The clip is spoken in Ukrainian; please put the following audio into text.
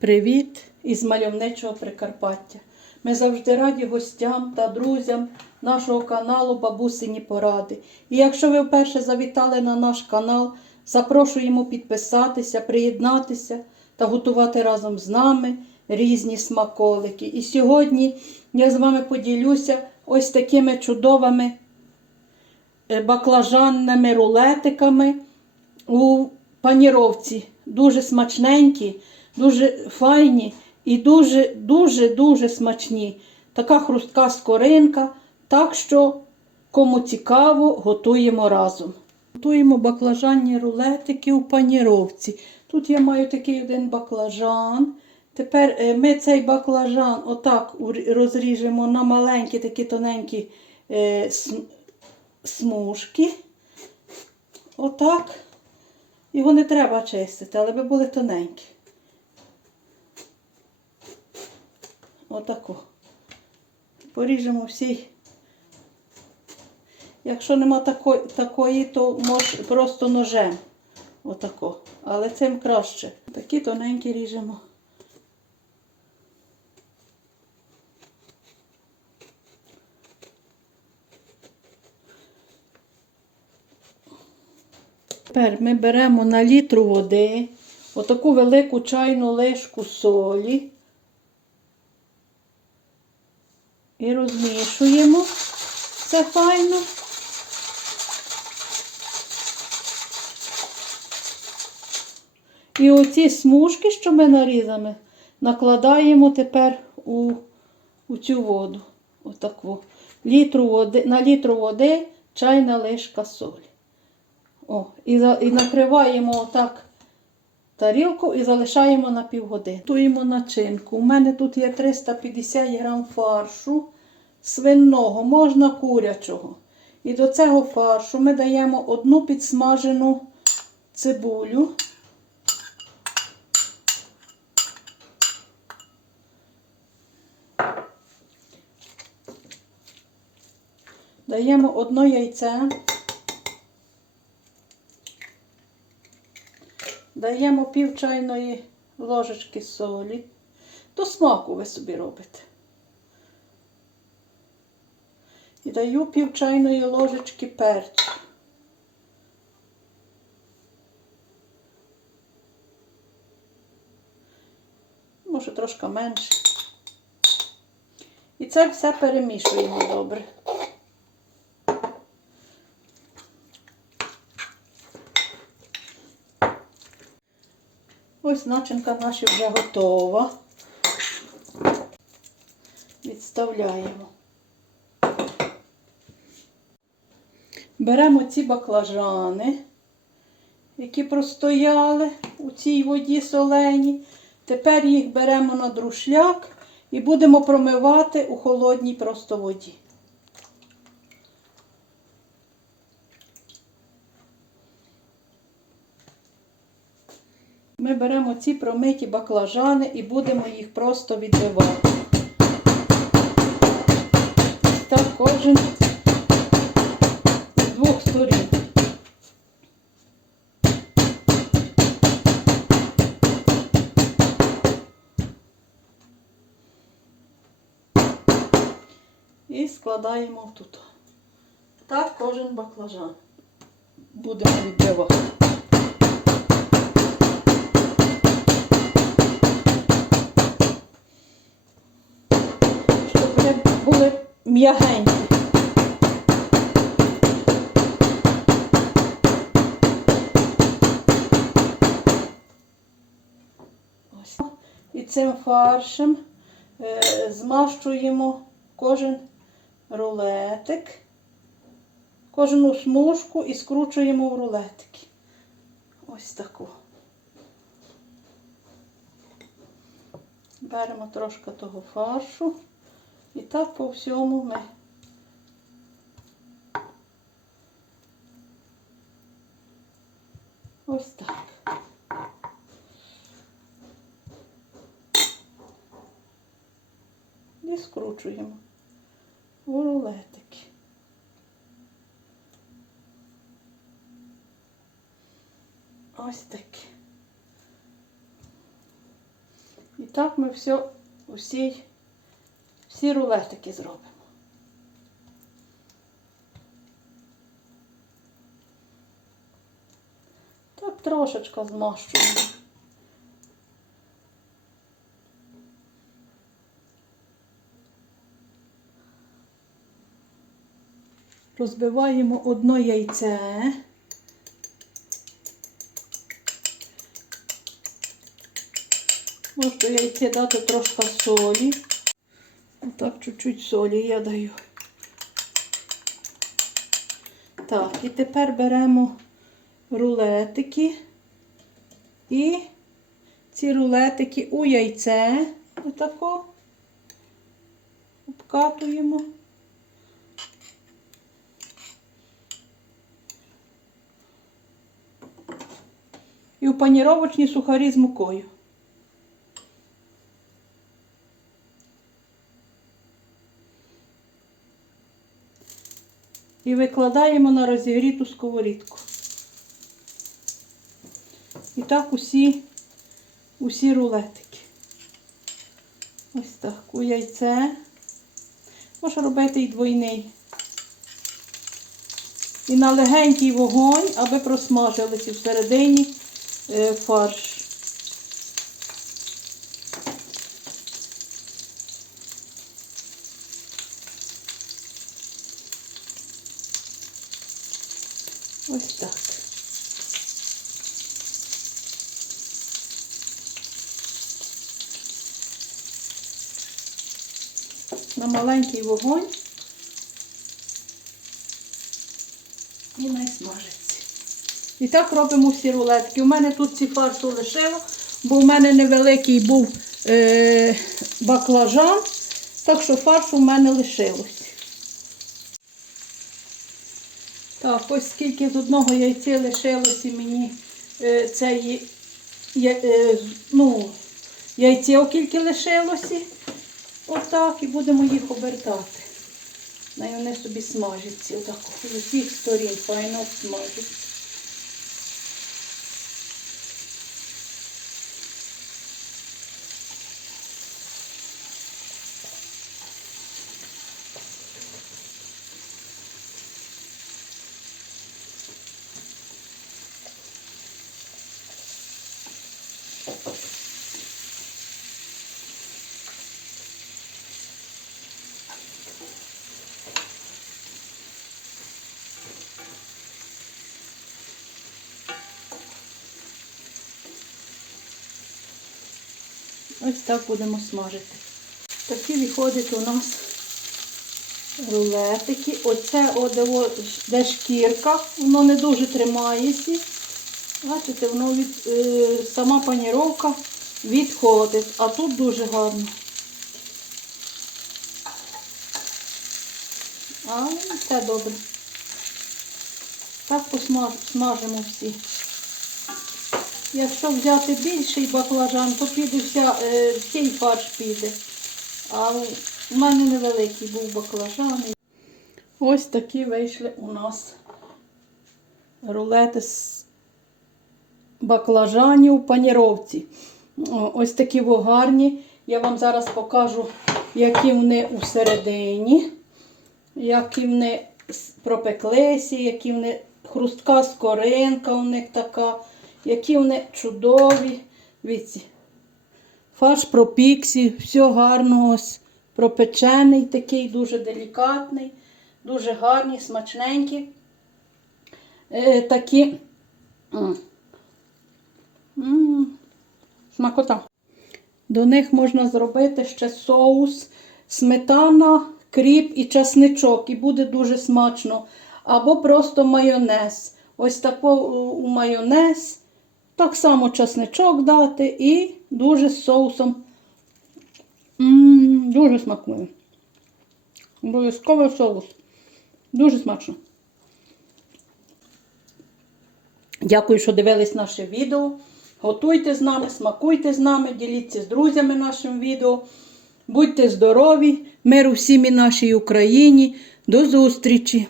Привіт із мальовничого Прикарпаття. Ми завжди раді гостям та друзям нашого каналу Бабусині Поради. І якщо ви вперше завітали на наш канал, запрошуємо підписатися, приєднатися та готувати разом з нами різні смаколики. І сьогодні я з вами поділюся ось такими чудовими е, баклажанними рулетиками у паніровці. Дуже смачненькі, дуже файні і дуже, дуже, дуже смачні. Така хрустка скоринка. Так що, кому цікаво, готуємо разом. Готуємо баклажанні рулетики у паніровці. Тут я маю такий один баклажан. Тепер е, ми цей баклажан отак розріжемо на маленькі такі тоненькі е, смужки. Отак. Його не треба чистити, але би були тоненькі. Отако. Поріжемо всі. Якщо нема такої, такої то може просто ножем. Отако. Але цим краще. Такі тоненькі ріжемо. Тепер ми беремо на літру води, отаку велику чайну лишку солі і розмішуємо це файно. І оці смужки, що ми нарізали, накладаємо тепер у, у цю воду. Отаку. Літру води, на літру води чайна лишка солі. О, і, і накриваємо отак тарілку і залишаємо на півгодини. Готуємо начинку. У мене тут є 350 грам фаршу свиного, можна курячого. І до цього фаршу ми даємо одну підсмажену цибулю. Даємо одно яйце. Даємо пів чайної ложечки солі. До смаку ви собі робите. І даю пів чайної ложечки перцю. Може трошки менше. І це все перемішуємо добре. Ось начинка наша вже готова. Відставляємо. Беремо ці баклажани, які простояли у цій воді соленій. Тепер їх беремо на друшляк і будемо промивати у холодній просто воді. Ми беремо ці промиті баклажани і будемо їх просто відбивати. Так кожен з двох сторін. І складаємо тут. Так кожен баклажан. Будемо відбивати. Були м'ягенькі. І цим фаршем е, змащуємо кожен рулетик, кожну смужку і скручуємо в рулетики. Ось таку. Беремо трошки того фаршу і так по всьому ми. Ось так. І скручуємо у рулетики. Ось таке. так ми все, усі, всі рулетики зробимо. Так трошечка змащуємо. Розбиваємо одно яйце. Можете яйце дати трошки солі. Отак чуть-чуть солі я даю. Так, і тепер беремо рулетики і ці рулетики у яйце отако обкатуємо. І у паніровочні сухарі з мукою. Викладаємо на розігріту сковорідку. І так усі, усі рулетики. Ось так, у яйце. Можна робити і двойний. І на легенький вогонь, аби просмажилися всередині е, фарш. Ось так. На маленький вогонь і найсмажиться. І так робимо всі рулетки. У мене тут ці фаршу лишило, бо в мене невеликий був е, баклажан, так що фаршу в мене лишилось. Так, ось скільки з одного яйця лишилося мені е, цей, я, е, ну, яйця окільки лишилося. Отак і будемо їх обертати. Най вони собі смажаться. Отак з усіх сторін файно смажать. Ось так будемо смажити. Такі виходять у нас рулетики. Оце одево, де шкірка, воно не дуже тримається. Бачите, воно від, е, сама паніровка відходить, а тут дуже гарно. Але все добре. Так посмажимо всі. Якщо взяти більший баклажан, то піде вся, е, всій фарш піде. А у мене невеликий був баклажан. Ось такі вийшли у нас рулети з баклажанів у паніровці. Ось такі вогарні. Я вам зараз покажу, які вони усередині, які вони пропеклися, які вони хрустка скоринка у них така, які вони чудові. Віці. Фарш пропіксі, все гарно ось пропечений, такий, дуже делікатний, дуже гарні, смачненькі. Е, такі. м. М, Смакота. До них можна зробити ще соус, сметана, кріп і часничок, і буде дуже смачно. Або просто майонез. Ось тако у майонез. Так само часничок дати і дуже з соусом. М, дуже смакує. Обов'язково соус. Дуже смачно. Дякую, що дивились наше відео. Готуйте з нами, смакуйте з нами, діліться з друзями нашим відео. Будьте здорові, миру всім і нашій Україні. До зустрічі!